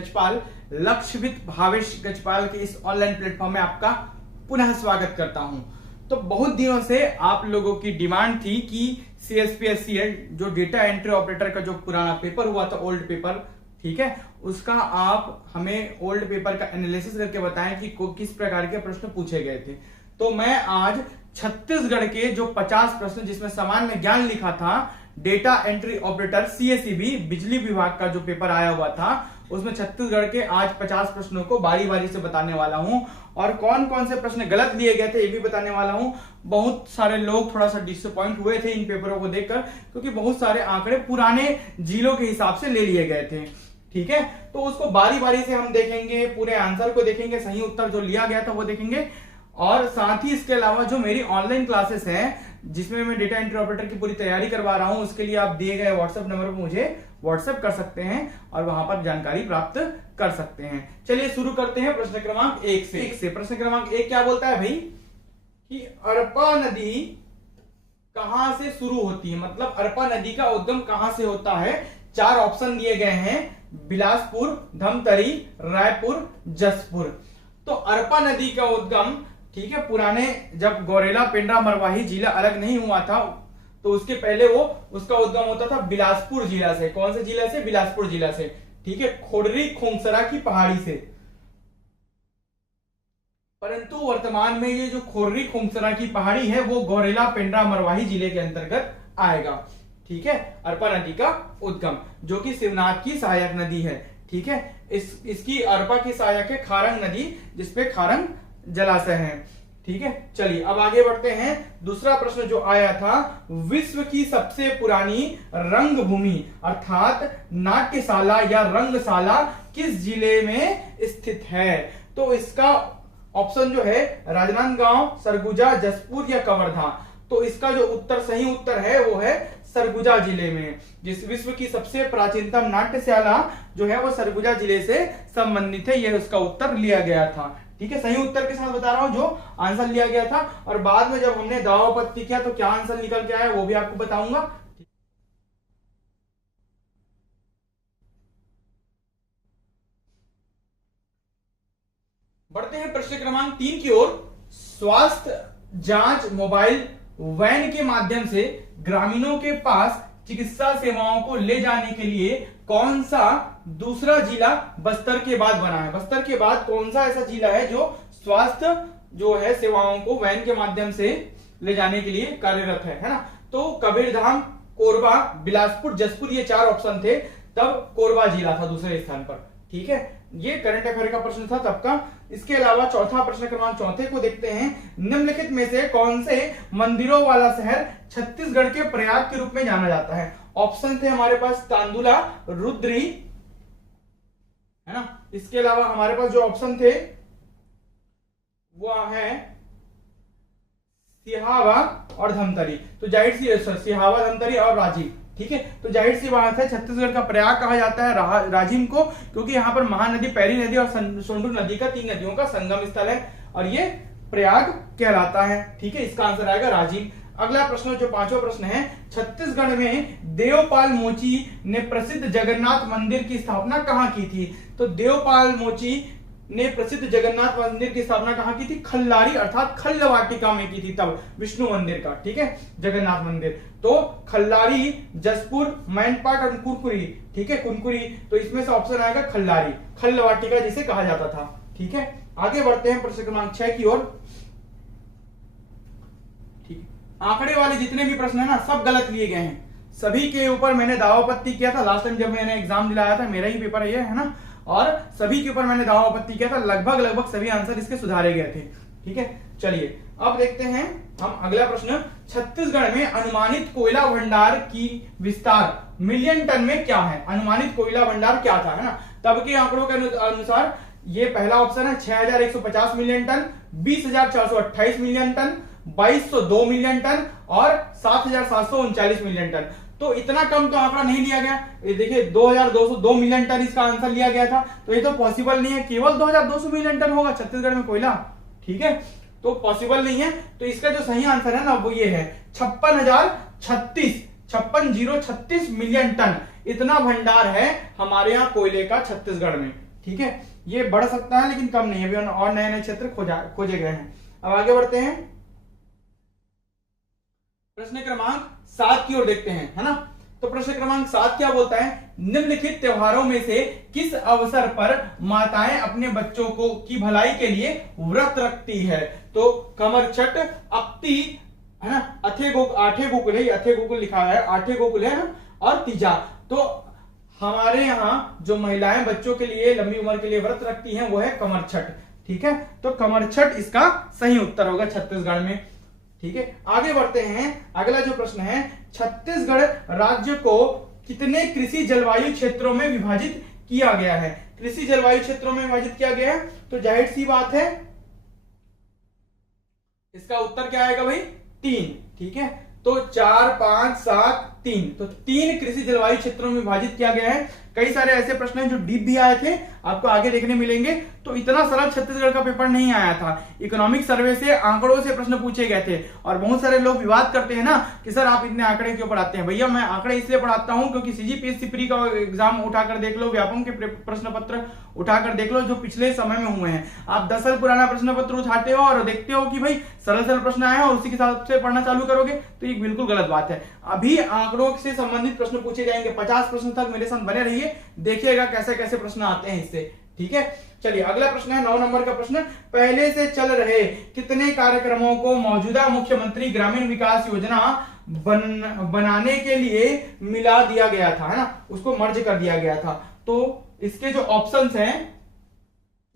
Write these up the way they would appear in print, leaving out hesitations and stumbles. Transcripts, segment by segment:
गजपाल लक्षवित भावेश गजपाल के इस online platform में आपका पुनः स्वागत करता हूं। तो बहुत दिनों से आप लोगों की डिमांड थी कि CSPSCL जो डेटा एंट्री ऑपरेटर का जो पुराना पेपर हुआ था, ओल्ड पेपर, ठीक है, उसका आप हमें ओल्ड पेपर का एनालिसिस करके बताएं कि किस प्रकार के प्रश्न पूछे गए थे। तो मैं आज छत्तीसगढ़ के जो 50 प्रश्न जिसमें सामान्य ज्ञान लिखा था, डेटा एंट्री ऑपरेटर CSEB बिजली विभाग का जो पेपर आया हुआ था, उसमें छत्तीसगढ़ के आज 50 प्रश्नों को बारी बारी से बताने वाला हूं और कौन कौन से प्रश्न गलत लिए गए थे ये भी बताने वाला हूं। बहुत सारे लोग थोड़ा सा डिसअपॉइंट हुए थे इन पेपरों को देखकर, क्योंकि बहुत सारे आंकड़े पुराने जिलों के हिसाब से ले लिए गए थे, ठीक है। तो उसको बारी बारी से हम देखेंगे, पूरे आंसर को देखेंगे, सही उत्तर जो लिया गया था वो देखेंगे, और साथ ही इसके अलावा जो मेरी ऑनलाइन क्लासेस हैं जिसमें मैं डेटा एंट्री ऑपरेटर की पूरी तैयारी करवा रहा हूं, उसके लिए आप दिए गए व्हाट्सएप नंबर पर मुझे व्हाट्सएप कर सकते हैं और वहां पर जानकारी प्राप्त कर सकते हैं। चलिए शुरू करते हैं प्रश्न क्रमांक 1 से। प्रश्न क्रमांक 1 क्या बोलता है भाई कि अरपा नदी कहां से शुरू होती है, मतलब अरपा नदी का उद्गम कहां से होता है। 4 ऑप्शन दिए गए हैं, बिलासपुर, धमतरी, रायपुर, जसपुर। तो अरपा नदी का उद्गम, ठीक है, पुराने जब गौरेला, पेंड्रा, मरवाही जिला अलग नहीं हुआ था तो उसके पहले उसका उद्गम होता था बिलासपुर जिला से। कौन से जिला से? बिलासपुर जिला से, ठीक है, खोडरी खोंगसरा की पहाड़ी से। परंतु वर्तमान में ये जो खोडरी खोंगसरा की पहाड़ी है वो गौरेला, पेंड्रा, मरवाही जिले के अंतर्गत आएगा, ठीक है। अरपा नदी का उद्गम जो कि शिवनाथ की सहायक नदी है, ठीक है। इसकी अरपा की सहायक है खारंग नदी, जिसपे खारंग जलाशय है, ठीक है। चलिए अब आगे बढ़ते हैं। दूसरा प्रश्न जो आया था, विश्व की सबसे पुरानी रंगभूमि अर्थात नाट्यशाला या रंगशाला किस जिले में स्थित है। तो इसका ऑप्शन जो है राजनांदगांव, सरगुजा, जसपुर या कवर्धा। तो इसका जो उत्तर सही उत्तर है वो है सरगुजा जिले में। जिस विश्व की सबसे प्राचीनतम नाट्यशाला जो है वो सरगुजा जिले से संबंधित है, यह उसका उत्तर लिया गया था, ठीक है। सही उत्तर के साथ बता रहा हूं जो आंसर लिया गया था, और बाद में जब हमने दावापत्ती किया तो क्या आंसर निकल के आया वो भी आपको बताऊंगा। बढ़ते हैं प्रश्न क्रमांक 3 की ओर। स्वास्थ्य जांच मोबाइल वैन के माध्यम से ग्रामीणों के पास चिकित्सा सेवाओं को ले जाने के लिए कौन सा दूसरा जिला बस्तर के बाद बना है। बस्तर के बाद कौन सा ऐसा जिला है जो स्वास्थ्य जो है सेवाओं को वैन के माध्यम से ले जाने के लिए कार्यरत है ना। तो कबीरधाम, कोरबा, बिलासपुर, जसपुर, ये 4 ऑप्शन थे, तब कोरबा जिला था दूसरे स्थान पर, ठीक है। ये करंट अफेयर का प्रश्न था तब का। इसके अलावा चौथा प्रश्न क्रमांक 4 को देखते हैं। निम्नलिखित में से कौन से मंदिरों वाला शहर छत्तीसगढ़ के प्रयाग के रूप में जाना जाता है। ऑप्शन थे हमारे पास तांदुला, रुद्री, है ना। इसके अलावा हमारे पास जो ऑप्शन थे वो है सिहावा और धमतरी। तो जाहिर सी सिहावा, धमतरी और राजीव, ठीक है। तो जाहिर सी बात है छत्तीसगढ़ का प्रयाग कहा जाता है राजिम को, क्योंकि यहाँ पर महानदी, पैरी नदी और सोंडूर नदी का 3 नदियों का संगम स्थल है और ये प्रयाग कहलाता है, ठीक है। इसका आंसर आएगा राजिम। अगला प्रश्न जो 5वां प्रश्न है, छत्तीसगढ़ में देवपाल मोची ने प्रसिद्ध जगन्नाथ मंदिर की स्थापना कहाँ की थी। तो देवपाल मोची ने प्रसिद्ध जगन्नाथ मंदिर की स्थापना कहाँ की थी? खल्लारी अर्थात खल्लवाटिका में की थी, तब विष्णु मंदिर का, ठीक है, जगन्नाथ मंदिर। तो खल्लारी, जसपुर, मैनपाट और कुरकुरी, ठीक है, कुनकुरी। तो इसमें से ऑप्शन आएगा खल्लारी, खल्लवाटिका जिसे कहा जाता था, ठीक है। आगे बढ़ते हैं प्रश्न क्रमांक 6 की ओर। ठीक, आंकड़े वाले जितने भी प्रश्न है ना सब गलत लिए गए हैं। सभी के ऊपर मैंने दावापत्ती किया था लास्ट टाइम जब मैंने एग्जाम दिलाया था, मेरा ही पेपर है ना, और सभी के ऊपर मैंने दावापत्ती किया था। लगभग सभी आंसर इसके सुधारे गए थे, ठीक है। चलिए अब देखते हैं हम अगला प्रश्न। छत्तीसगढ़ में अनुमानित कोयला भंडार की विस्तार मिलियन टन में क्या है। अनुमानित कोयला भंडार क्या था, है ना। तब के आंकड़ों के अनुसार ये पहला ऑप्शन है 6150 million ton, 20428 million ton, 2202 million ton और 7739 मिलियन टन। तो इतना कम तो आंकड़ा नहीं लिया गया। ये देखिए 2202 मिलियन टन इसका आंसर लिया गया था, तो ये तो पॉसिबल नहीं है। केवल 2200 मिलियन टन होगा छत्तीसगढ़ में कोयला, ठीक है, तो पॉसिबल नहीं है। तो इसका जो सही आंसर है ना वो ये है 56,036 मिलियन टन। इतना भंडार है हमारे यहाँ कोयले का छत्तीसगढ़ में, ठीक है, ये बढ़ सकता है लेकिन कम नहीं है, अभी और नए नए क्षेत्र खोजे गए हैं। अब आगे बढ़ते हैं, प्रश्न क्रमांक 7 की ओर देखते हैं, है ना। तो प्रश्न क्रमांक 7 क्या बोलता है, निम्नलिखित त्योहारों में से किस अवसर पर माताएं अपने बच्चों को की भलाई के लिए व्रत रखती है। तो कमर छठ, अक्ति, है ना, आठे गोकुल है, अथे गोकुल लिखा है, आठे गोकुल है ना, और तीजा। तो हमारे यहाँ जो महिलाएं बच्चों के लिए लंबी उम्र के लिए व्रत रखती हैं वो है कमर छठ, ठीक है। तो कमर छठ इसका सही उत्तर होगा छत्तीसगढ़ में, ठीक है। आगे बढ़ते हैं, अगला जो प्रश्न है, छत्तीसगढ़ राज्य को कितने कृषि जलवायु क्षेत्रों में विभाजित किया गया है। कृषि जलवायु क्षेत्रों में विभाजित किया गया है, तो जाहिर सी बात है इसका उत्तर क्या आएगा भाई, 3, ठीक है। तो 4, 5, 7, 3, तो 3 कृषि जलवायु क्षेत्रों में विभाजित किया गया है। कई सारे ऐसे प्रश्न हैं जो डीप भी आए थे, आपको आगे देखने मिलेंगे। तो इतना सरल छत्तीसगढ़ का पेपर नहीं आया था, इकोनॉमिक सर्वे से आंकड़ों से प्रश्न पूछे गए थे। और बहुत सारे लोग विवाद करते हैं ना कि सर आप इतने आंकड़े क्यों पढ़ाते हैं। भैया मैं आंकड़े इसलिए पढ़ाता हूं क्योंकि सीजीपीएससी प्री का एग्जाम उठाकर देख लो, व्यापम के प्रश्न पत्र उठाकर देख लो जो पिछले समय में हुए हैं। आप 10 साल पुराना प्रश्न पत्र उठाते हो और देखते हो कि भाई सरल सरल प्रश्न आया और उसी के हिसाब से पढ़ना चालू करोगे, तो ये बिल्कुल गलत बात है। अभी आंकड़ों से संबंधित प्रश्न पूछे जाएंगे, 50 प्रश्न तक मेरे साथ बने रहिए, देखिएगा कैसे कैसे प्रश्न आते हैं इससे, ठीक है। चलिए अगला प्रश्न है 9 नंबर का प्रश्न, पहले से चल रहे कितने कार्यक्रमों को मौजूदा मुख्यमंत्री ग्रामीण विकास योजना बनाने के लिए मिला दिया गया था, है ना, उसको मर्ज कर दिया गया था। तो इसके जो ऑप्शंस हैं,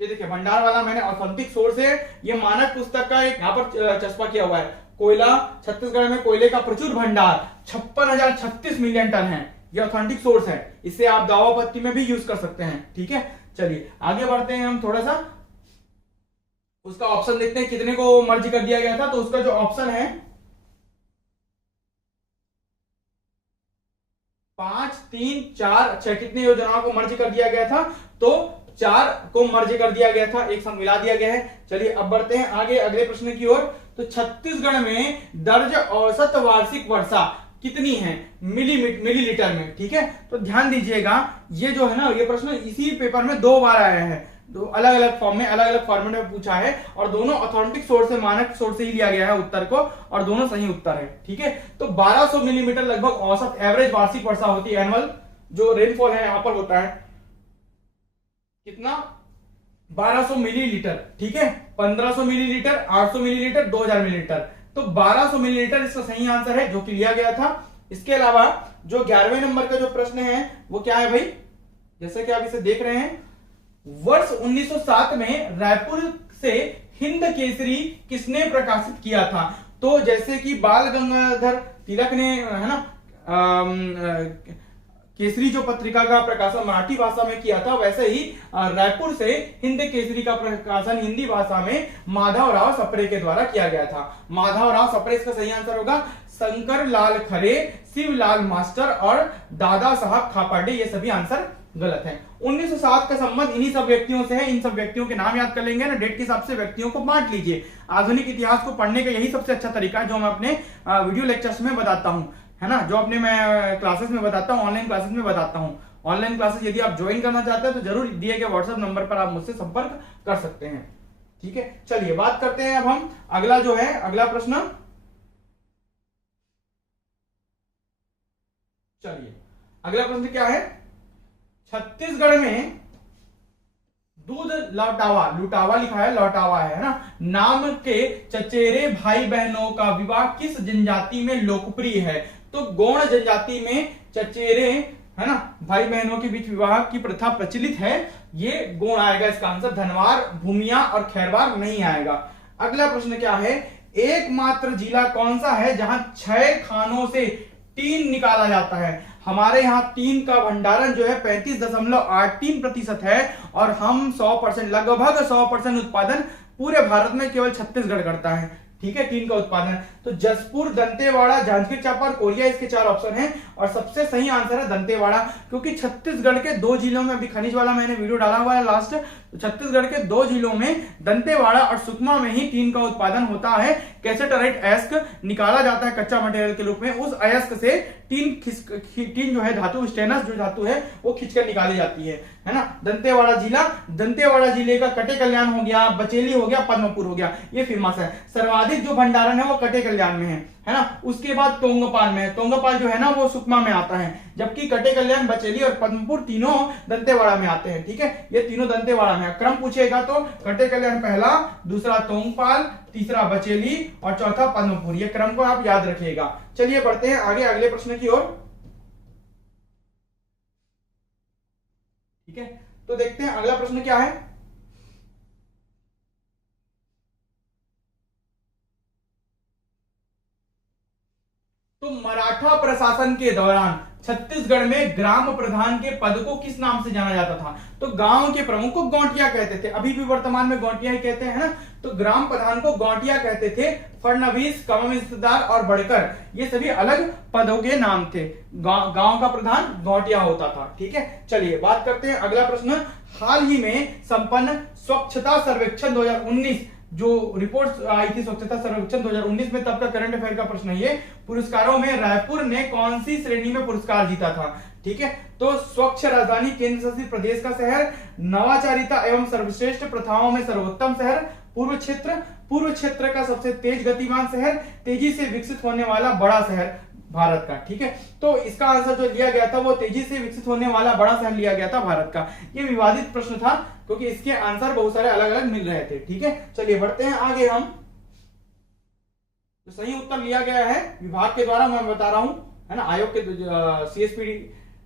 ये देखिए भंडार वाला मैंने ऑथेंटिक सोर्स है, ये मानक पुस्तक का एक यहाँ पर चस्पा किया हुआ है। कोयला, छत्तीसगढ़ में कोयले का प्रचुर भंडार 56,036 मिलियन टन है, ये ऑथेंटिक सोर्स है, इससे आप दावा पत्ती में भी यूज कर सकते हैं, ठीक है। चलिए आगे बढ़ते हैं, हम थोड़ा सा उसका ऑप्शन देखते हैं कितने को मर्ज कर दिया गया था। तो उसका जो ऑप्शन है 5, 3, 4, 6 कितने योजनाओं को मर्ज कर दिया गया था, तो 4 को मर्ज कर दिया गया था, एक साथ मिला दिया गया है। चलिए अब बढ़ते हैं आगे अगले प्रश्न की ओर। तो छत्तीसगढ़ में दर्ज औसत वार्षिक वर्षा कितनी है मिलीलीटर में, ठीक है। तो ध्यान दीजिएगा, ये जो है ना, ये प्रश्न इसी पेपर में 2 बार आया है, दो अलग अलग फॉर्म में, अलग अलग फॉर्मेट में पूछा है, और दोनों ऑथेंटिक सोर्स से, मानक सोर्स से ही लिया गया है उत्तर को, और दोनों सही उत्तर है, ठीक है। तो 1200 मिलीमीटर लगभग औसत एवरेज वार्षिक वर्षा होती है, एनुअल जो रेनफॉल है यहां पर होता है कितना, 1200 मिलीलीटर, ठीक है। 1500 मिलीलीटर, 800 मिलीलीटर, 2000 मिलीलीटर, तो 1200 मिलीलीटर इसका सही आंसर है जो कि लिया गया था। इसके अलावा जो 11वें नंबर का जो प्रश्न है वो क्या है भाई, जैसे कि आप इसे देख रहे हैं, वर्ष 1907 में रायपुर से हिंद केसरी किसने प्रकाशित किया था। तो जैसे कि बाल गंगाधर तिलक ने, है ना, केसरी जो पत्रिका का प्रकाशन मराठी भाषा में किया था, वैसे ही रायपुर से हिंद केसरी का प्रकाशन हिंदी भाषा में माधवराव सप्रे के द्वारा किया गया था। माधवराव सप्रे इसका सही आंसर होगा। शंकर लाल खरे, शिवलाल मास्टर और दादा साहब खापाडे, ये सभी आंसर गलत है। 1907 का संबंध इन्हीं सब व्यक्तियों से है, इन सब व्यक्तियों के नाम याद कर लेंगे ना, डेट के हिसाब से व्यक्तियों को बांट लीजिए। आधुनिक इतिहास को पढ़ने का यही सबसे अच्छा तरीका है जो मैं अपने वीडियो लेक्चर्स में बताता हूं, है ना, जो अपने मैं क्लासेस में बताता हूं, ऑनलाइन क्लासेस में बताता हूं। ऑनलाइन क्लासेस यदि आप ज्वाइन करना चाहते हैं तो जरूर दिए गए व्हाट्सएप नंबर पर आप मुझसे संपर्क कर सकते हैं, ठीक है। चलिए बात करते हैं अब हम अगला जो है, अगला प्रश्न, चलिए अगला प्रश्न क्या है, छत्तीसगढ़ में दूध लुटावा लिखा है, लौटावा है ना, नाम के चचेरे भाई बहनों का विवाह किस जनजाति में लोकप्रिय है। तो गौड़ जनजाति में चचेरे, है ना, भाई बहनों के बीच विवाह की प्रथा प्रचलित है, ये गौड़ आएगा इसका आंसर, धनवार, भूमिया और खैरवार नहीं आएगा। अगला प्रश्न क्या है, एकमात्र जिला कौन सा है जहां 6 खानों से टीन निकाला जाता है। हमारे यहाँ टीन का भंडारण जो है 35.83% है, और हम 100%, लगभग 100% उत्पादन पूरे भारत में केवल छत्तीसगढ़ करता है, ठीक है, टीन का उत्पादन। तो जसपुर, दंतेवाड़ा, जांजगीर चांपा और कोरिया, इसके 4 ऑप्शन हैं, और सबसे सही आंसर है दंतेवाड़ा, क्योंकि छत्तीसगढ़ के 2 जिलों में, अभी खनिज वाला मैंने वीडियो डाला हुआ है लास्ट, तो छत्तीसगढ़ के 2 जिलों में, दंतेवाड़ा और सुकमा में ही टीन का उत्पादन होता है। कैसेटराइट अयस्क निकाला जाता है कच्चा मटेरियल के रूप में, उस अयस्क से टीन जो है धातु, स्टेनस जो धातु है वो खींचकर निकाली जाती है। है ना। दंतेवाड़ा जिले का कटे कल्याण हो गया, बचेली हो गया, पद्मपुर हो गया, ये फेमस है। सर्वाधिक जो भंडारण है वो कटे कल्याण में है ना। उसके बाद तोंगपाल में है, तोंगपाल जो है ना वो सुकमा में आता है, जबकि कटे कल्याण, बचेली और पद्मपुर तीनों दंतेवाड़ा में आते हैं। ठीक है, ये तीनों दंतेवाड़ा में है। क्रम पूछेगा तो कटे कल्याण पहला, दूसरा तोंगपाल, तीसरा बचेली और चौथा पद्मपुर। ये क्रम को आप याद रखिएगा। चलिए बढ़ते हैं आगे अगले प्रश्न की ओर। ठीक है, तो देखते हैं अगला प्रश्न क्या है। तो मराठा प्रशासन के दौरान छत्तीसगढ़ में ग्राम प्रधान के पद को किस नाम से जाना जाता था? तो गांव के प्रमुख को गौंटिया कहते थे, अभी भी वर्तमान में गौंटिया ही कहते हैं ना। तो ग्राम प्रधान को गौंटिया कहते थे। फडणवीस, कममिस्तार और बड़कर, ये सभी अलग पदों के नाम थे। गांव का प्रधान गौंटिया होता था। ठीक है, चलिए बात करते हैं अगला प्रश्न। हाल ही में संपन्न स्वच्छता सर्वेक्षण 2019 जो रिपोर्ट आई थी स्वच्छता सर्वेक्षण 2019 में, तब का करंट अफेयर का प्रश्न है ये। पुरस्कारों में रायपुर ने कौन सी श्रेणी में पुरस्कार जीता था? ठीक है, तो स्वच्छ राजधानी केंद्र शासित प्रदेश का शहर, नवाचारिता एवं सर्वश्रेष्ठ प्रथाओं में सर्वोत्तम शहर, पूर्व क्षेत्र का सबसे तेज गतिमान शहर, तेजी से विकसित होने वाला बड़ा शहर भारत का। ठीक है, तो इसका आंसर जो लिया गया था वो तेजी से विकसित होने वाला बड़ा शहर लिया गया था भारत का। ये विवादित प्रश्न था क्योंकि इसके आंसर बहुत सारे अलग अलग मिल रहे थे। ठीक है, चलिए बढ़ते हैं आगे। हम जो सही उत्तर लिया गया है विभाग के द्वारा मैं बता रहा हूं, है ना, आयोग के CSPD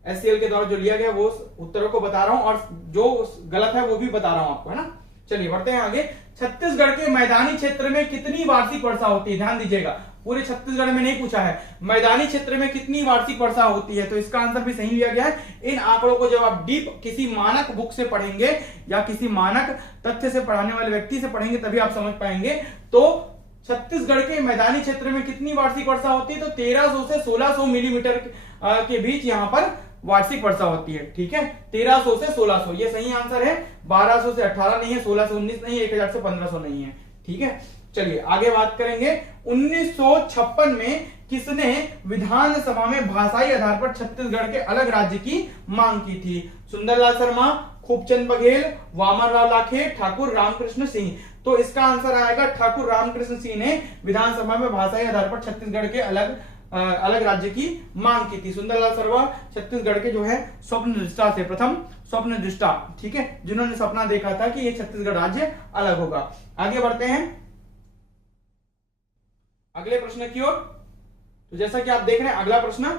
SCL के द्वारा जो लिया गया वो उत्तरों को बता रहा हूं, और जो गलत है वो भी बता रहा हूं आपको, है ना। चलिए बढ़ते हैं आगे। छत्तीसगढ़ के मैदानी क्षेत्र में कितनी वार्षिक वर्षा होती है? ध्यान दीजिएगा, पूरे छत्तीसगढ़ में नहीं पूछा है, मैदानी क्षेत्र में कितनी वार्षिक वर्षा होती है। तो इसका आंसर भी सही लिया गया है। इन आंकड़ों को जब आप डीप किसी मानक बुक से पढ़ेंगे या किसी मानक तथ्य से पढ़ाने वाले व्यक्ति से पढ़ेंगे तभी आप समझ पाएंगे। तो छत्तीसगढ़ के मैदानी क्षेत्र में कितनी वार्षिक वर्षा होती है? तो 1300 से 1600 मिलीमीटर के बीच यहां पर वार्षिक वर्षा होती है। ठीक है, 1300 से 1600 ये सही आंसर है। 1200 से 18 नहीं है, 16 से 19 नहीं है, 1000 से 1500 नहीं है। ठीक है, चलिए आगे बात करेंगे। 1956 में किसने विधानसभा में भाषाई आधार पर छत्तीसगढ़ के अलग राज्य की मांग की थी? सुंदरलाल शर्मा, खूबचंद बघेल, वामन राव लाखे, ठाकुर रामकृष्ण सिंह। तो इसका आंसर आएगा ठाकुर रामकृष्ण सिंह ने विधानसभा में भाषाई आधार पर छत्तीसगढ़ के अलग राज्य की मांग की थी। सुंदरलाल शर्मा छत्तीसगढ़ के जो है स्वप्न दृष्टा थे, प्रथम स्वप्न दृष्टा। ठीक है, जिन्होंने सपना देखा था कि ये छत्तीसगढ़ राज्य अलग होगा। आगे बढ़ते हैं अगले प्रश्न की ओर। तो जैसा कि आप देख रहे हैं अगला प्रश्न,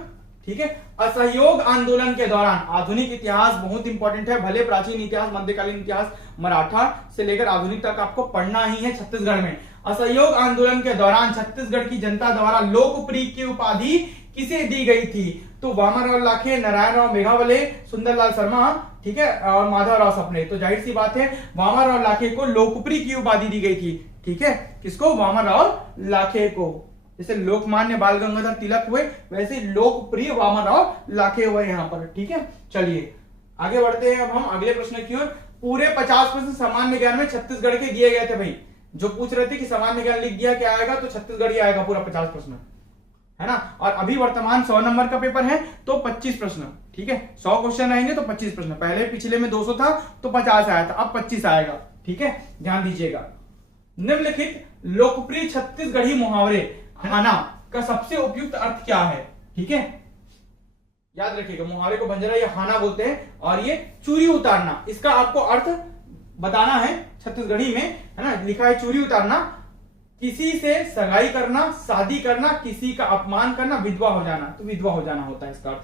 ठीक है, असहयोग आंदोलन के दौरान, आधुनिक इतिहास बहुत इंपॉर्टेंट है, भले प्राचीन इतिहास, मध्यकालीन इतिहास, मराठा से लेकर आधुनिक तक आपको पढ़ना ही है छत्तीसगढ़ में। असहयोग आंदोलन के दौरान छत्तीसगढ़ की जनता द्वारा लोकप्रिय की उपाधि किसे दी गई थी? तो वामनराव लाखे, नारायण राव मेघावले, सुंदरलाल शर्मा, ठीक है, और माधवराव सपने। तो जाहिर सी बात है वामनराव लाखे को लोकप्रिय की उपाधि दी गई थी। ठीक है, किसको? वामनराव लाखे को। जैसे लोकमान्य बाल गंगाधर तिलक हुए वैसे लोकप्रिय वामनराव लाखे हुए यहां पर। ठीक है, चलिए आगे बढ़ते हैं अब हम अगले प्रश्न की ओर। पूरे 50 प्रश्न सामान्य ज्ञान में छत्तीसगढ़ के दिए गए थे भाई। जो पूछ रहे थे कि सामान्य ज्ञान लिख दिया क्या आएगा, तो छत्तीसगढ़ ही आएगा पूरा 50 प्रश्न, है ना। और अभी वर्तमान 100 नंबर का पेपर है तो 25 प्रश्न। ठीक है, 100 क्वेश्चन रहेंगे तो 25 प्रश्न। पहले पिछले में 200 था तो 50 आया था, अब 25 आएगा। ठीक है, ध्यान दीजिएगा। निम्नलिखित लोकप्रिय छत्तीसगढ़ी मुहावरे हाना का सबसे उपयुक्त अर्थ क्या है? ठीक है, याद रखिएगा, मुहावरे को बंजारा या हाना बोलते हैं, और ये चूरी उतारना, इसका आपको अर्थ बताना है छत्तीसगढ़ी में, है ना। लिखा है चूरी उतारना, किसी से सगाई करना, शादी करना, किसी का अपमान करना, विधवा हो जाना। तो विधवा हो जाना होता है इसका अर्थ।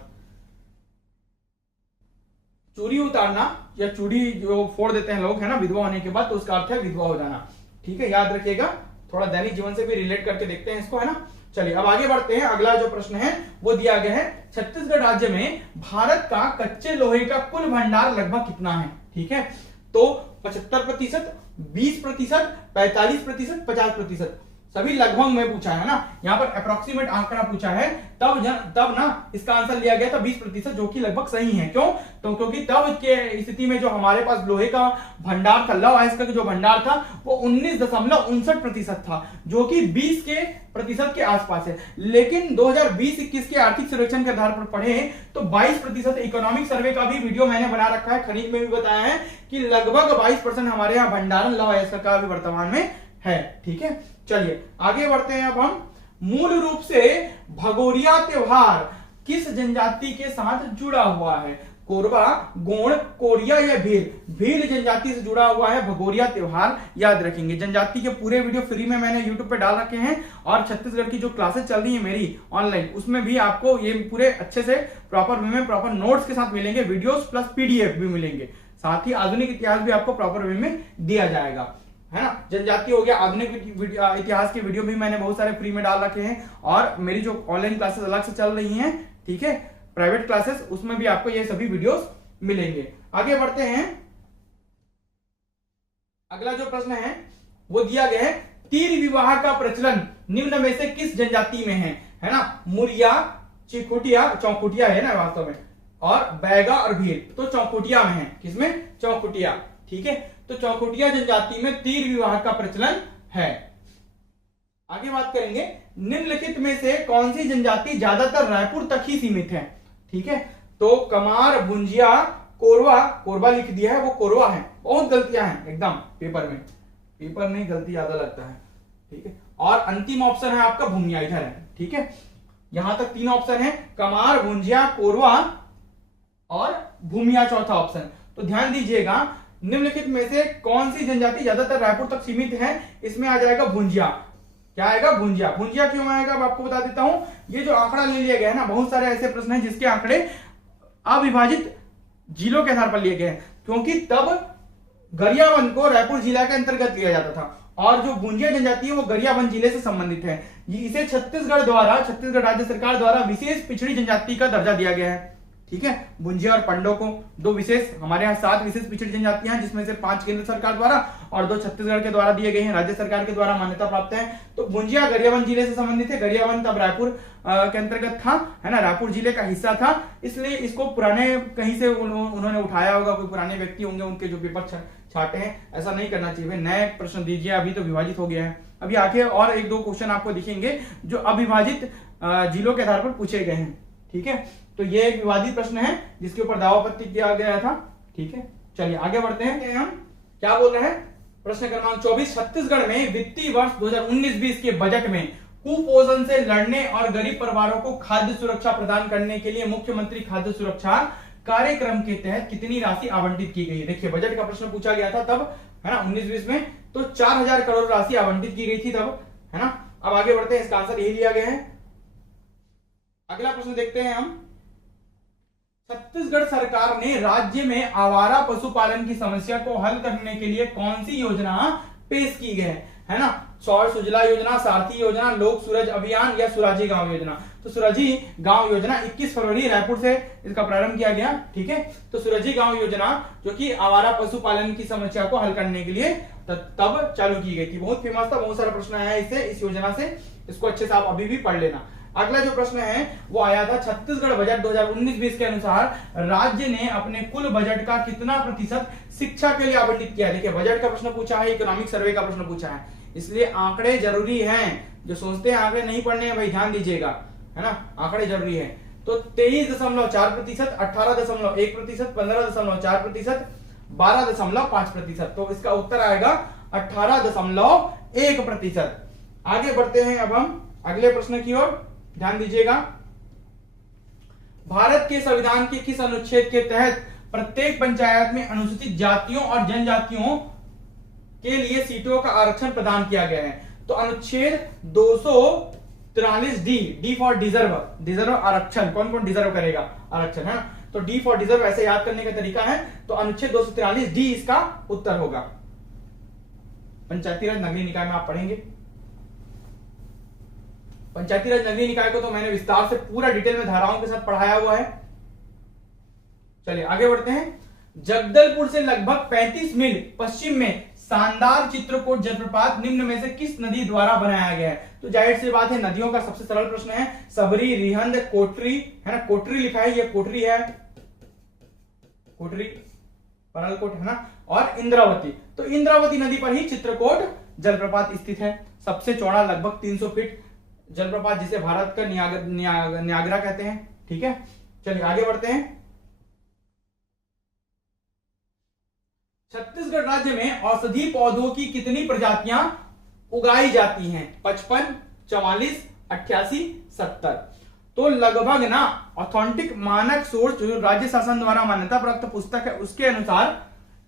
चूरी उतारना या चूड़ी जो फोड़ देते हैं लोग, है ना, विधवा होने के बाद, तो उसका अर्थ है विधवा हो जाना। ठीक है, याद रखिएगा। थोड़ा दैनिक जीवन से भी रिलेट करके देखते हैं इसको, है ना। चलिए अब आगे बढ़ते हैं। अगला जो प्रश्न है वो दिया गया है, छत्तीसगढ़ राज्य में भारत का कच्चे लोहे का कुल भंडार लगभग कितना है? ठीक है, तो 75%, 20%, 45%, 50%। सभी लगभग में पूछा है ना, यहाँ पर अप्रोक्सीमेट आंकड़ा पूछा है, तब ना इसका आंसर लिया गया था 20%, जो कि लगभग सही है। क्यों? तो क्योंकि तब के स्थिति में जो हमारे पास लोहे का भंडार था, लौह अयस्क का जो भंडार था वो 19.59% था, जो कि 20% के आसपास है। लेकिन 2020-21 के आर्थिक सर्वेक्षण के आधार पर पढ़े तो 22%, इकोनॉमिक सर्वे का भी वीडियो मैंने बना रखा है, खनिज में भी बताया है कि लगभग 22% हमारे यहाँ भंडारण लौह अयस्क का भी वर्तमान में है। ठीक है, चलिए आगे बढ़ते हैं। अब हम मूल रूप से भगोरिया त्योहार किस जनजाति के साथ जुड़ा हुआ है? कोरबा, गोंड, कोरिया या भील? भील जनजाति से जुड़ा हुआ है भगोरिया त्योहार, याद रखेंगे। जनजाति के पूरे वीडियो फ्री में मैंने यूट्यूब पे डाल रखे हैं, और छत्तीसगढ़ की जो क्लासेस चल रही है मेरी ऑनलाइन, उसमें भी आपको ये पूरे अच्छे से प्रॉपर वे में प्रॉपर नोट्स के साथ मिलेंगे, वीडियोस प्लस पीडीएफ भी मिलेंगे, साथ ही आधुनिक इतिहास भी आपको प्रॉपर वे में दिया जाएगा, है ना। जनजाति हो गया, आधुनिक इतिहास के वीडियो भी मैंने बहुत सारे फ्री में डाल रखे हैं, और मेरी जो ऑनलाइन क्लासेस अलग से चल रही हैं, ठीक है, प्राइवेट क्लासेस, उसमें भी आपको ये सभी वीडियोस मिलेंगे। आगे बढ़ते हैं। अगला जो प्रश्न है वो दिया गया है, तीर विवाह का प्रचलन निम्न में से किस जनजाति में है ना। मुरिया, चिकुटिया, चौकुटिया है ना वास्तव में, और बैगा और भील, तो चौकुटिया में है। किसमें? चौकुटिया। ठीक है, तो चौकुटिया जनजाति में तीर विवाह का प्रचलन है। आगे बात करेंगे, निम्नलिखित में से कौन सी जनजाति ज्यादातर रायपुर तक ही सीमित है? ठीक है, तो कमार, भुंजिया, कोरवा, कोरबा लिख दिया है, वो कोरवा है। बहुत गलतियां हैं एकदम पेपर में, पेपर में गलती ज्यादा लगता है। ठीक है, और अंतिम ऑप्शन है आपका भूमिया, इधर है। ठीक है, यहां तक 3 ऑप्शन है, कमार, भुंजिया, कोरवा और भूमिया चौथा ऑप्शन। तो ध्यान दीजिएगा, निम्नलिखित में से कौन सी जनजाति ज्यादातर रायपुर तक सीमित है? इसमें आ जाएगा भुंजिया। क्या आएगा? भुंजिया। भुंजिया क्यों आएगा अब आपको बता देता हूं। ये जो आंकड़ा ले लिया गया है ना, बहुत सारे ऐसे प्रश्न हैं जिसके आंकड़े अविभाजित जिलों के आधार पर लिए गए हैं, क्योंकि तब गरियाबंद को रायपुर जिला के अंतर्गत लिया जाता था, और जो भुंजिया जनजाति है वो गरियाबंद जिले से संबंधित है। इसे छत्तीसगढ़ राज्य सरकार द्वारा विशेष पिछड़ी जनजाति का दर्जा दिया गया है। ठीक है, भुंजिया और पंडो को 2 विशेष, हमारे यहाँ 7 विशेष पिछड़ी जनजातियां हैं, जिसमें से 5 केंद्र सरकार द्वारा और 2 छत्तीसगढ़ के द्वारा दिए गए हैं, राज्य सरकार के द्वारा मान्यता प्राप्त है। तो भुंजिया गरियाबंद जिले से संबंधित है। गरियाबंद तब रायपुर के अंतर्गत था, है ना, रायपुर जिले का हिस्सा था, इसलिए इसको पुराने कहीं से उन्होंने उठाया होगा, कोई पुराने व्यक्ति होंगे उनके जो पेपर छाटे हैं। ऐसा नहीं करना चाहिए, नए प्रश्न दीजिए, अभी तो विभाजित हो गया है। अभी आगे और 1-2 क्वेश्चन आपको दिखेंगे जो अविभाजित जिलों के आधार पर पूछे गए हैं। ठीक है, तो ये एक विवादित प्रश्न है जिसके ऊपर दावापत्ति किया गया था। ठीक है, चलिए आगे बढ़ते हैं। हम क्या बोल रहे हैं? प्रश्न क्रमांक 24, छत्तीसगढ़ में वित्तीय वर्ष 2019-20 के बजट में कुपोषण से लड़ने और गरीब परिवारों को खाद्य सुरक्षा प्रदान करने के लिए मुख्यमंत्री खाद्य सुरक्षा कार्यक्रम के तहत कितनी राशि आवंटित की गई? देखिए, बजट का प्रश्न पूछा गया था तब, है ना, 19-20 में, तो 4000 करोड़ राशि आवंटित की गई थी तब, है ना। अब आगे बढ़ते हैं, इसका आंसर यही लिया गया है। अगला प्रश्न देखते हैं हम। छत्तीसगढ़ सरकार ने राज्य में आवारा पशुपालन की समस्या को हल करने के लिए कौन सी योजना पेश की गई है ना? सौर सुजला योजना, सारथी योजना, लोक सूरज अभियान या सुराजी गांव योजना। तो सुराजी गांव योजना 21 फरवरी रायपुर से इसका प्रारंभ किया गया। ठीक है, तो सुराजी गांव योजना जो कि आवारा पशुपालन की समस्या को हल करने के लिए तब चालू की गई थी। बहुत फेमस था, बहुत सारा प्रश्न आया इससे, इस योजना से, इसको अच्छे से आप अभी भी पढ़ लेना। अगला जो प्रश्न है वो आया था, छत्तीसगढ़ बजट 2019-20 के अनुसार राज्य ने अपने कुल बजट का कितना प्रतिशत शिक्षा के लिए आवंटित किया? देखिए, बजट का प्रश्न पूछा है, इकोनॉमिक सर्वे का प्रश्न पूछा है, इसलिए आंकड़े जरूरी हैं। जो सोचते हैं आंकड़े नहीं पढ़ने हैं भाई, ध्यान दीजिएगा, है ना, आंकड़े जरूरी है। तो 23.4%, 18.1%, 15.4%, 12.5%। तो इसका उत्तर आएगा 18.1%। आगे बढ़ते हैं अब हम अगले प्रश्न की ओर, ध्यान दीजिएगा। भारत के संविधान के किस अनुच्छेद के तहत प्रत्येक पंचायत में अनुसूचित जातियों और जनजातियों के लिए सीटों का आरक्षण प्रदान किया गया है? तो अनुच्छेद 243 डी फॉर डिजर्व आरक्षण। कौन कौन डिजर्व करेगा आरक्षण, है ना? तो डी फॉर डिजर्व ऐसे याद करने का तरीका है, तो अनुच्छेद 243 डी इसका उत्तर होगा। पंचायती राज नगरीय निकाय में आप पढ़ेंगे। पंचायती राज नगरीय निकाय को तो मैंने विस्तार से पूरा डिटेल में धाराओं के साथ पढ़ाया हुआ है। चलिए आगे बढ़ते हैं। जगदलपुर से लगभग 35 मील पश्चिम में शानदार चित्रकूट जलप्रपात निम्न में से किस नदी द्वारा बनाया गया है? तो जाहिर सी बात है, नदियों का सबसे सरल प्रश्न है, सबरी, रिहंद, कोटरी, है ना, कोटरी लिखा है, ये कोटरी है, कोटरी, परलकोट है ना, और इंद्रावती। तो इंद्रावती नदी पर ही चित्रकूट जलप्रपात स्थित है। सबसे चौड़ा लगभग 300 फीट जलप्रपात, जिसे भारत का नियाग्रा कहते हैं। ठीक है, चलिए आगे बढ़ते हैं। छत्तीसगढ़ राज्य में औषधि पौधों की कितनी प्रजातियां उगाई जाती हैं? 55, 44, 88, 70। तो लगभग ना ऑथेंटिक मानक सोर्स जो राज्य शासन द्वारा मान्यता प्राप्त पुस्तक है, उसके अनुसार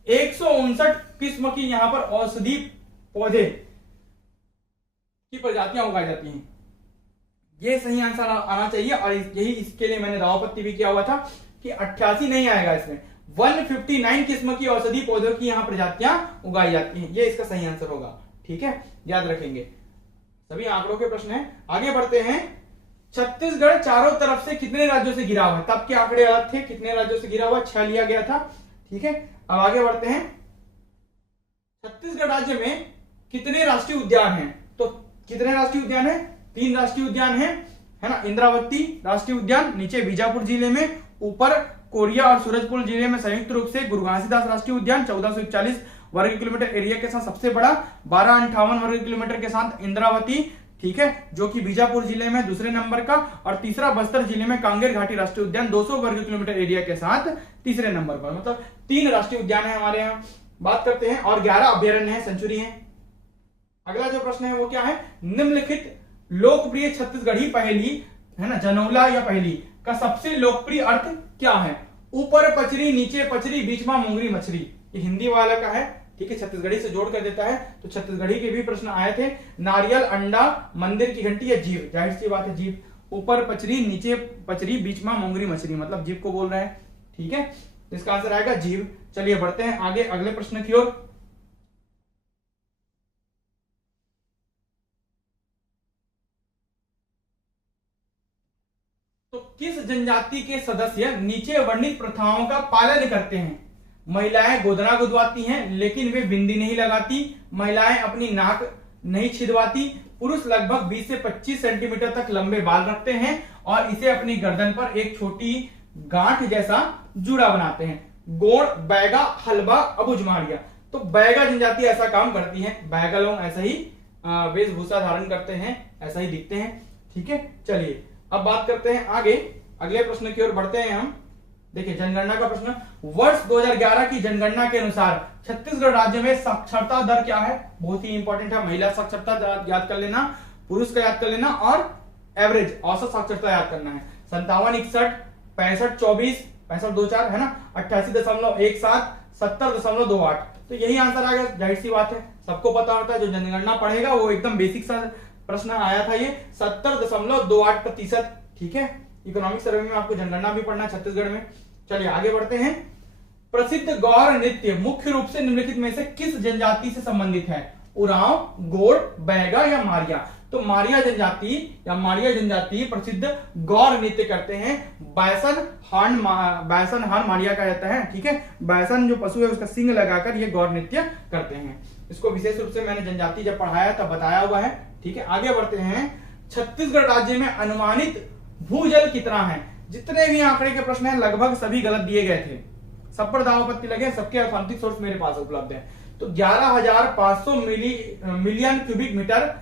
159 किस्म की यहां पर औषधि पौधे की प्रजातियां उगाई जाती हैं। ये सही आंसर आना चाहिए, और यही इसके लिए मैंने दावापत्ती भी किया हुआ था कि 88 नहीं आएगा, इसमें 159 किस्म की औषधि पौधों की यहां प्रजातियां उगाई जाती हैं। ये इसका सही आंसर होगा। ठीक है, याद रखेंगे, सभी आंकड़ों के प्रश्न हैं। आगे बढ़ते हैं। छत्तीसगढ़ चारों तरफ से कितने राज्यों से घिरा हुआ है? तब के आंकड़े अलग थे, कितने राज्यों से घिरा हुआ? 6 लिया गया था। ठीक है, अब आगे बढ़ते हैं। छत्तीसगढ़ राज्य में कितने राष्ट्रीय उद्यान हैं? तो कितने राष्ट्रीय उद्यान है? 3 राष्ट्रीय उद्यान है ना, इंद्रावती राष्ट्रीय उद्यान नीचे बीजापुर जिले में, ऊपर कोरिया और सूरजपुर जिले में संयुक्त रूप से गुरु घासीदास राष्ट्रीय उद्यान 1441 वर्ग किलोमीटर एरिया के साथ सबसे बड़ा, 1258 वर्ग किलोमीटर के साथ इंद्रावती, ठीक है, जो कि बीजापुर जिले में दूसरे नंबर का, और तीसरा बस्तर जिले में कांगेर घाटी राष्ट्रीय उद्यान 200 वर्ग किलोमीटर एरिया के साथ तीसरे नंबर पर। मतलब 3 राष्ट्रीय उद्यान है हमारे यहाँ। बात करते हैं, और 11 अभ्यारण्य है, सेंचुरी है। अगला जो प्रश्न है वो क्या है? निम्नलिखित लोकप्रिय छत्तीसगढ़ी पहेली, है ना, जनौला या पहेली का सबसे लोकप्रिय अर्थ क्या है? ऊपर पचरी, नीचे पचरी, बीच में मोंगरी मछली। ये हिंदी वाला का है, ठीक है, छत्तीसगढ़ी से जोड़ कर देता है, तो छत्तीसगढ़ी के भी प्रश्न आए थे। नारियल, अंडा, मंदिर की घंटी या जीव? जाहिर सी बात है जीव। ऊपर पचरी, नीचे पचरी, बीच में मोंगरी मछली, मतलब जीव को बोल रहे हैं। ठीक है, इसका आंसर आएगा जीव। चलिए बढ़ते हैं आगे अगले प्रश्न की ओर। तो किस जनजाति के सदस्य नीचे वर्णित प्रथाओं का पालन करते हैं? महिलाएं गोदना गुदवाती हैं, लेकिन वे बिंदी नहीं लगाती। महिलाएं अपनी नाक नहीं छिदवाती। पुरुष लगभग 20 से 25 सेंटीमीटर तक लंबे बाल रखते हैं और इसे अपनी गर्दन पर एक छोटी गांठ जैसा जूड़ा बनाते हैं। गोड़, बैगा, हलबा, अबुझमाड़िया। तो बैगा जनजाति ऐसा काम करती है। बैगा लोग ऐसा ही वेशभूषा धारण करते हैं, ऐसा ही दिखते हैं। ठीक है, चलिए अब बात करते हैं आगे, अगले प्रश्न की ओर बढ़ते हैं हम। देखिए जनगणना का प्रश्न, वर्ष 2011 की जनगणना के अनुसार छत्तीसगढ़ राज्य में साक्षरता दर क्या है? बहुत ही इंपॉर्टेंट है, महिला साक्षरता याद कर लेना, पुरुष का याद कर लेना, और एवरेज औसत साक्षरता याद करना है। 57, 61, 65, 24, 65, 24 है ना, 88.17, 70.28। तो यही आंसर आ गया। जाहिर सी बात है, सबको पता होता है, जो जनगणना पढ़ेगा वो एकदम बेसिक सा प्रश्न आया था ये, 70.28%। ठीक है, इकोनॉमिक सर्वे में आपको जनगणना भी पढ़ना है छत्तीसगढ़ में। चलिए आगे बढ़ते हैं। प्रसिद्ध गौर नृत्य मुख्य रूप से निम्नलिखित में से किस जनजाति से संबंधित है? उरांव, गोंड, बैगा या मारिया? तो मारिया जनजाति या मारिया जनजाति प्रसिद्ध गौर नृत्य करते हैं। बैसन हान मारिया का रहता है। ठीक है, बैसन जो पशु है उसका सिंग लगाकर ये गौर नृत्य करते हैं। इसको विशेष रूप से मैंने जनजाति जब पढ़ाया तब बताया हुआ है। ठीक है, आगे बढ़ते हैं। छत्तीसगढ़ राज्य में अनुमानित भूजल कितना है? जितने भी आंकड़े के प्रश्न हैं लगभग सभी गलत दिए गए थे, सब पर दावापत्ती लगे, सबके ऑथेंटिक सोर्स मेरे पास उपलब्ध है। तो 11,500 million cubic metre,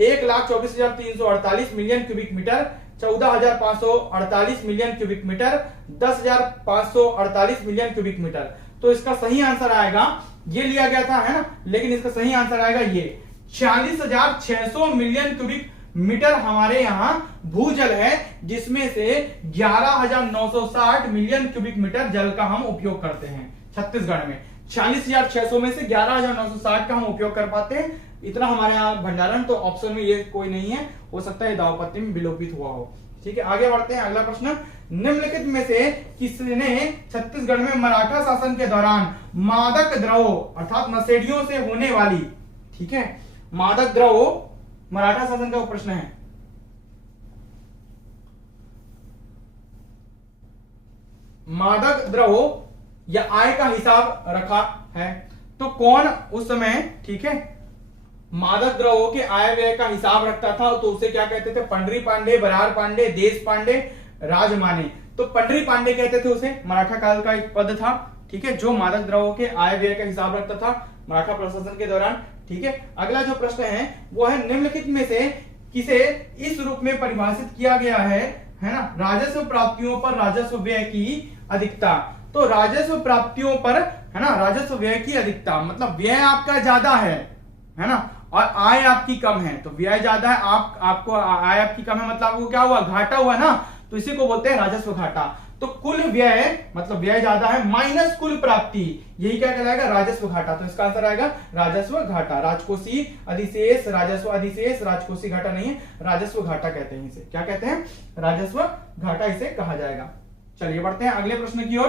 1,24,348 million cubic metre, 14,548 million cubic metre, 10,548 million cubic metre. तो इसका सही आंसर आएगा, ये लिया गया था है ना, लेकिन इसका सही आंसर आएगा ये 46,600 मिलियन क्यूबिक मीटर हमारे यहाँ भूजल है, जिसमें से 11,960 मिलियन क्यूबिक मीटर जल का हम उपयोग करते हैं छत्तीसगढ़ में। 46,600 में से 11,960 का हम उपयोग कर पाते हैं, इतना हमारे यहाँ भंडारण। तो ऑप्शन में ये कोई नहीं है, हो सकता है दावपत्ती में विलोपित हुआ हो। ठीक है, आगे बढ़ते हैं। अगला प्रश्न, निम्नलिखित में से किसने छत्तीसगढ़ में मराठा शासन के दौरान मादक द्रव्यों अर्थात नशेड़ियों से होने वाली, ठीक है, मादक द्रव्य मराठा शासन का प्रश्न है, मादक द्रव्यों या आय का हिसाब रखा है? तो कौन उस समय, ठीक है, मादक द्रव्यों के आय व्यय का हिसाब रखता था, तो उसे क्या कहते थे? पंडरी पांडे, बरार पांडे, देश पांडे, राजमाने। तो पंडरी पांडे कहते थे उसे, मराठा काल का एक पद था, ठीक है, जो मादक द्रव्यों के आय व्यय का हिसाब रखता था मराठा प्रशासन के दौरान, ठीक है। अगला जो प्रश्न है वो है निम्नलिखित में से किसे इस रूप में परिभाषित किया गया है ना, राजस्व प्राप्तियों पर राजस्व व्यय की अधिकता। तो राजस्व प्राप्तियों पर, है ना, राजस्व व्यय की अधिकता मतलब व्यय आपका ज्यादा है ना, और आय आपकी कम है। तो व्यय ज्यादा है, आपको आय आपकी कम है, मतलब आपको क्या हुआ? घाटा हुआ ना, तो इसी को बोलते हैं राजस्व घाटा। तो कुल व्यय मतलब व्यय ज्यादा है माइनस कुल प्राप्ति, यही क्या कहलाएगा? राजस्व घाटा। तो इसका आंसर आएगा राजस्व घाटा। राजकोषीय अधिशेष, राजस्व अधिशेष, राजकोषीय घाटा नहीं है, राजस्व घाटा कहते हैं इसे। क्या कहते हैं? राजस्व घाटा इसे कहा जाएगा। चलिए बढ़ते हैं अगले प्रश्न की ओर।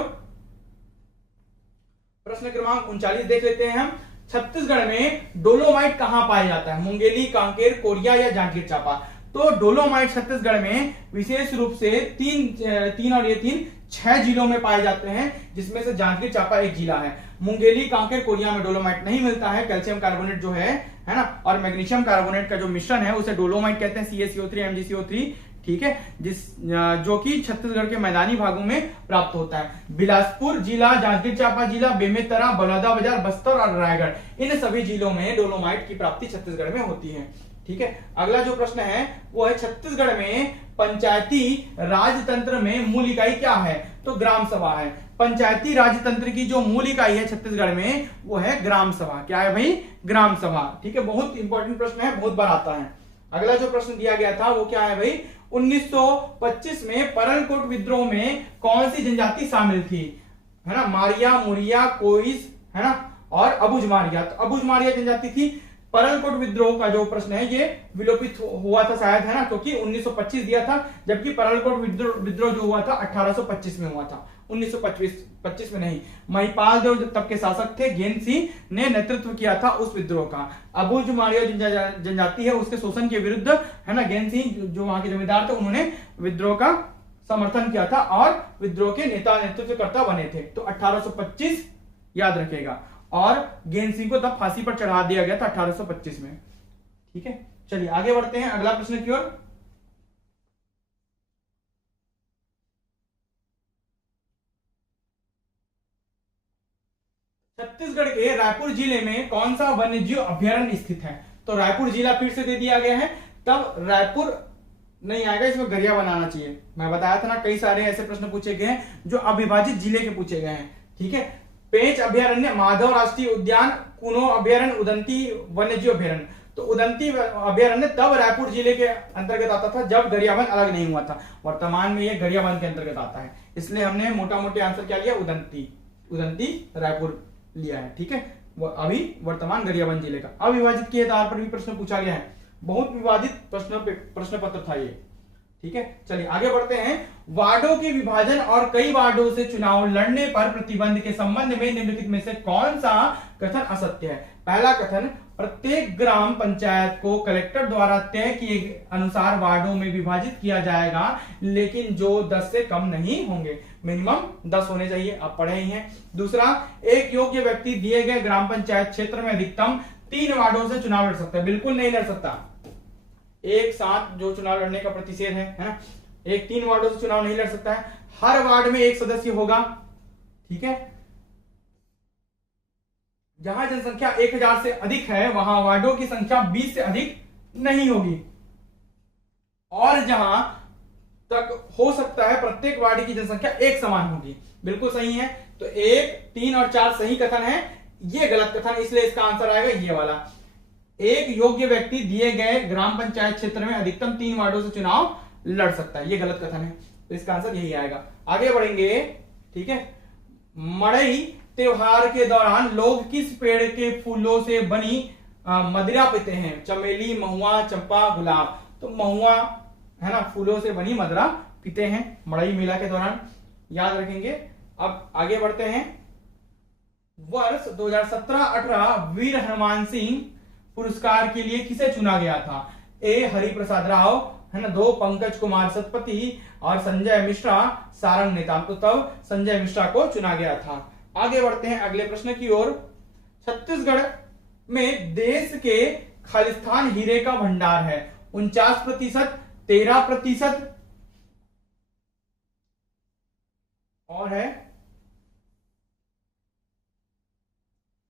प्रश्न क्रमांक 39 देख लेते हैं हम। छत्तीसगढ़ में डोलोमाइट कहां पाया जाता है? मुंगेली, कांकेर, कोरिया या जांजगीर चांपा? तो डोलोमाइट छत्तीसगढ़ में विशेष रूप से तीन 6 जिलों में पाए जाते हैं, जिसमें से जांजगीर चांपा एक जिला है। मुंगेली, कांकेर, कोरिया में डोलोमाइट नहीं मिलता है। कैल्शियम कार्बोनेट जो है ना, और मैग्नीशियम कार्बोनेट का जो मिश्रण है उसे डोलोमाइट कहते हैं, CaCO3 MgCO3, ठीक है, जो कि छत्तीसगढ़ के मैदानी भागों में प्राप्त होता है। बिलासपुर जिला, जांजगीर चांपा जिला, बेमेतरा, बलौदाबाजार, बस्तर और रायगढ़, इन सभी जिलों में डोलोमाइट की प्राप्ति छत्तीसगढ़ में होती है, ठीक है। अगला जो प्रश्न है वो है छत्तीसगढ़ में पंचायती राजतंत्र में मूल इकाई क्या है? तो ग्राम सभा है। पंचायती राजतंत्र की जो मूल इकाई है छत्तीसगढ़ में वो है ग्राम सभा। क्या है भाई? ग्राम सभा, ठीक है। बहुत इंपॉर्टेंट प्रश्न है, बहुत बार आता है। अगला जो प्रश्न दिया गया था वो क्या है भाई? 1925 में परलकोट विद्रोह में कौन सी जनजाति शामिल थी? है ना, मारिया, मुरिया, कोइस, है ना, और अबुझमारिया। तो अबुझमारिया जनजाति थी। परलकोट विद्रोह का जो प्रश्न है ये विलोपित हुआ था शायद, है ना, क्योंकि 1925 दिया था, जबकि परलकोट विद्रोह जो हुआ था 1825 में हुआ था, 1925 में नहीं। महिपाल देव तब के शासक थे, घेन सिंह ने नेतृत्व किया था उस विद्रोह का। अबुझमारिया जनजाति है, उसके शोषण के विरुद्ध, है ना, घेन सिंह जो वहां के जमींदार थे उन्होंने विद्रोह का समर्थन किया था और विद्रोह के नेतृत्वकर्ता बने थे। तो 1825 याद रखेगा। और घेन सिंह को तब फांसी पर चढ़ा दिया गया था 1825 में, ठीक है। चलिए आगे बढ़ते हैं अगला प्रश्न की ओर। छत्तीसगढ़ के रायपुर जिले में कौन सा वन्यजीव अभ्यारण्य स्थित है? तो रायपुर जिला फिर से दे दिया गया है, तब रायपुर नहीं आएगा, इसमें गरिया बनाना चाहिए। मैं बताया था ना, कई सारे ऐसे प्रश्न पूछे गए हैं जो अविभाजित जिले के पूछे गए हैं, ठीक है। पेंच अभ्यारण्य, माधव राष्ट्रीय उद्यान, कुनो अभ्यारण्य, उदंती वन्यजीव अभ्यारण्य। तो उदंती अभ्यारण्य तब रायपुर जिले के अंतर्गत आता था जब गरियाबंद अलग नहीं हुआ था। वर्तमान में यह गरियाबंद के अंतर्गत आता है, इसलिए हमने मोटा मोटे आंसर क्या लिया? उदंती रायपुर लिया है, ठीक है। अभी वर्तमान गरियाबंद जिले का। अविभाजित के आधार पर भी प्रश्न पूछा गया है, बहुत विवादित प्रश्न पत्र था ये, ठीक है। चलिए आगे बढ़ते हैं। वार्डों के विभाजन और कई वार्डों से चुनाव लड़ने पर प्रतिबंध के संबंध में निम्नलिखित में से कौन सा कथन असत्य है? पहला कथन, प्रत्येक ग्राम पंचायत को कलेक्टर द्वारा तय किए अनुसार वार्डों में विभाजित किया जाएगा, लेकिन जो 10 से कम नहीं होंगे, मिनिमम 10 होने चाहिए, आप पढ़े ही हैं। दूसरा, एक योग्य व्यक्ति दिए गए ग्राम पंचायत क्षेत्र में अधिकतम 3 वार्डों से चुनाव लड़ सकता है। बिल्कुल नहीं लड़ सकता, एक साथ जो चुनाव लड़ने का प्रतिषेध है ना, एक 3 वार्डों से चुनाव नहीं लड़ सकता है। हर वार्ड में एक सदस्य होगा, ठीक है। जहां जनसंख्या 1000 से अधिक है वहां वार्डों की संख्या 20 से अधिक नहीं होगी, और जहां तक हो सकता है प्रत्येक वार्ड की जनसंख्या एक समान होगी। बिल्कुल सही है। तो 1, 3 और 4 सही कथन है, ये गलत कथन, इसलिए इसका आंसर आएगा ये वाला। एक योग्य व्यक्ति दिए गए ग्राम पंचायत क्षेत्र में अधिकतम 3 वार्डों से चुनाव लड़ सकता है, ये गलत कथन है, तो इसका आंसर यही आएगा। आगे बढ़ेंगे, ठीक है। मड़ई त्योहार के दौरान लोग किस पेड़ के फूलों से बनी मदिरा पीते हैं? चमेली, महुआ, चंपा, गुलाब। तो महुआ, है ना, फूलों से बनी मदिरा पीते हैं मड़ई मेला के दौरान, याद रखेंगे। अब आगे बढ़ते हैं। वर्ष 2017-18 वीर हनुमान सिंह पुरस्कार के लिए किसे चुना गया था? ए हरिप्रसाद राव, है ना, 2 पंकज कुमार सतपति और संजय मिश्रा सारंग नेता। तो तब संजय मिश्रा को चुना गया था। आगे बढ़ते हैं अगले प्रश्न की ओर। छत्तीसगढ़ में देश के खालिस्तान हीरे का भंडार है 49%, 13% और है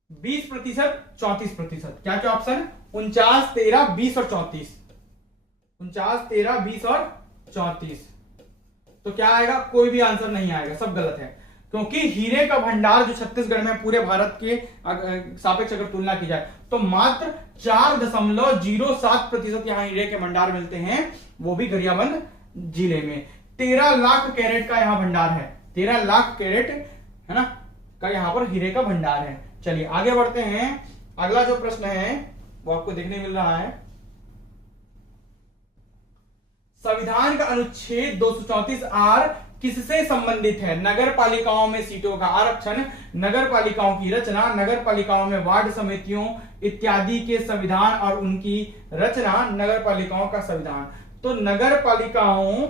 20%, 34%। क्या क्या ऑप्शन? 49, 13, 20 और 34। 49, 13, 20 और 34। तो क्या आएगा? कोई भी आंसर नहीं आएगा, सब गलत है, क्योंकि हीरे का भंडार जो छत्तीसगढ़ में पूरे भारत के सापेक्ष अगर तुलना की जाए तो मात्र 4.07% यहाँ हीरे के भंडार मिलते हैं, वो भी गरियाबंद जिले में। 13 लाख कैरेट का यहाँ भंडार है, 13 लाख कैरेट है ना का यहाँ पर हीरे का भंडार है। चलिए आगे बढ़ते हैं। अगला जो प्रश्न है वो आपको देखने मिल रहा है, संविधान का अनुच्छेद 234 आर किससे संबंधित है? नगर पालिकाओं में सीटों का आरक्षण, नगर पालिकाओं की रचना, नगर पालिकाओं में वार्ड समितियों इत्यादि के संविधान और उनकी रचना, नगर पालिकाओं का संविधान। तो नगर पालिकाओं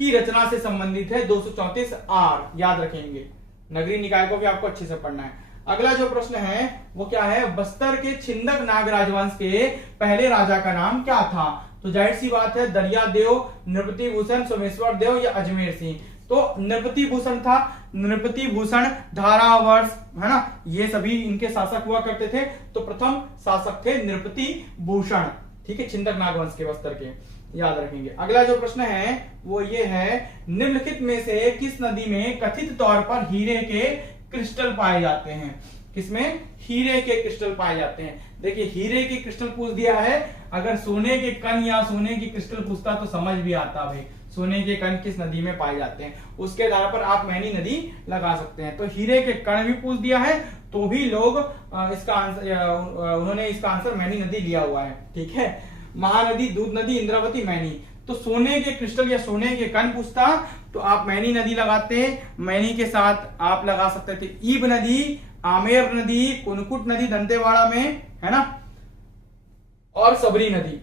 की रचना से संबंधित है 234 आर, याद रखेंगे। नगरीय निकाय को भी आपको अच्छे से पढ़ना है। अगला जो प्रश्न है वो क्या है? बस्तर के छिंदक नाग राजवंश के पहले राजा का नाम क्या था? तो जाहिर सी बात है दरिया देव, नृपति भूषण, सोमेश्वर देव या अजमेर सिंह। तो नृपति भूषण था, नृपति भूषण धारावर्ष है ना, ये सभी इनके शासक हुआ करते थे। तो प्रथम शासक थे नृपति भूषण, ठीक है, छिंदक नाग वंश के, बस्तर के, याद रखेंगे। अगला जो प्रश्न है वो ये है, निम्नलिखित में से किस नदी में कथित तौर पर हीरे के क्रिस्टल पाए जाते हैं? किसमें? हीरे के क्रिस्टल पाए जाते हैं। देखिए हीरे के क्रिस्टल पूछ दिया है, अगर सोने के कण या सोने की क्रिस्टल पूछता तो समझ भी आता भाई, सोने के कण किस नदी में पाए जाते हैं, उसके आधार पर आप मैनी नदी लगा सकते हैं। तो हीरे के कण भी पूछ दिया है तो भी लोग इसका आंसर, उन्होंने इसका आंसर मैनी नदी लिया हुआ है, ठीक है। महानदी, दूध नदी, इंद्रावती, मैनी। तो सोने के क्रिस्टल या सोने के कण पूछता तो आप मैनी नदी लगाते, मैनी के साथ आप लगा सकते थे ईब नदी, आमेर नदी, कुनकुट नदी दंतेवाड़ा में है ना, और सबरी नदी।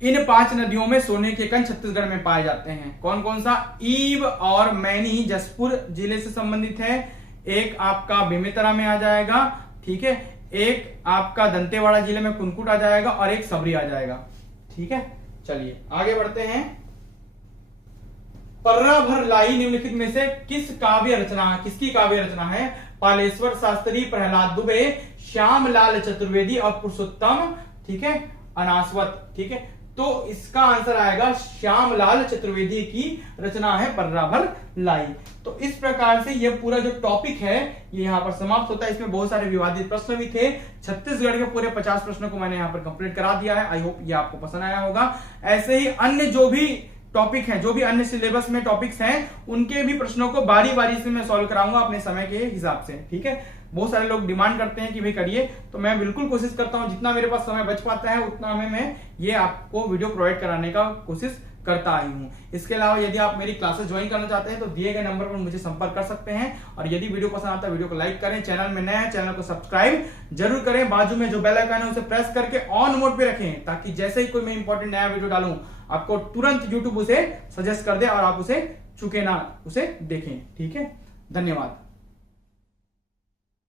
इन 5 नदियों में सोने के कण छत्तीसगढ़ में पाए जाते हैं। कौन कौन सा? ईब और मैनी जसपुर जिले से संबंधित है, एक आपका बेमेतरा में आ जाएगा, ठीक है, एक आपका दंतेवाड़ा जिले में कुनकुट आ जाएगा और एक सबरी आ जाएगा, ठीक है। चलिए आगे बढ़ते हैं। पर्रा भर लाई निम्नलिखित में से किस काव्य रचना, किसकी काव्य रचना है? पालेश्वर शास्त्री, प्रहलाद दुबे, श्यामलाल चतुर्वेदी और पुरुषोत्तम, ठीक है, अनासवत, ठीक है। तो इसका आंसर आएगा श्यामलाल चतुर्वेदी की रचना है पर्रा भर लाई। तो इस प्रकार से ये पूरा जो टॉपिक है ये यहाँ पर समाप्त होता है। इसमें बहुत सारे विवादित प्रश्न भी थे। छत्तीसगढ़ के पूरे 50 प्रश्नों को मैंने यहाँ पर कंप्लीट करा दिया है। आई होप ये आपको पसंद आया होगा। ऐसे ही अन्य जो भी टॉपिक हैं, जो भी अन्य सिलेबस में टॉपिक्स हैं, उनके भी प्रश्नों को बारी बारी से मैं सॉल्व कराऊंगा अपने समय के हिसाब से, ठीक है। बहुत सारे लोग डिमांड करते हैं कि भाई करिए, तो मैं बिल्कुल कोशिश करता हूं, जितना मेरे पास समय बच पाता है उतना में मैं ये आपको वीडियो प्रोवाइड कराने का कोशिश करता आई हूं। इसके अलावा यदि आप मेरी क्लासेस ज्वाइन करना चाहते हैं तो दिए गए नंबर पर मुझे संपर्क कर सकते हैं। और यदि वीडियो पसंद आता है वीडियो को लाइक करें, चैनल में नए हैं चैनल को सब्सक्राइब जरूर करें, बाजू में जो बेल आइकन है उसे प्रेस करके ऑन मोड पे रखें, ताकि जैसे ही कोई मैं इंपॉर्टेंट नया वीडियो डालूं आपको तुरंत यूट्यूब उसे सजेस्ट कर दे और आप उसे चुके ना उसे देखें, ठीक है। धन्यवाद।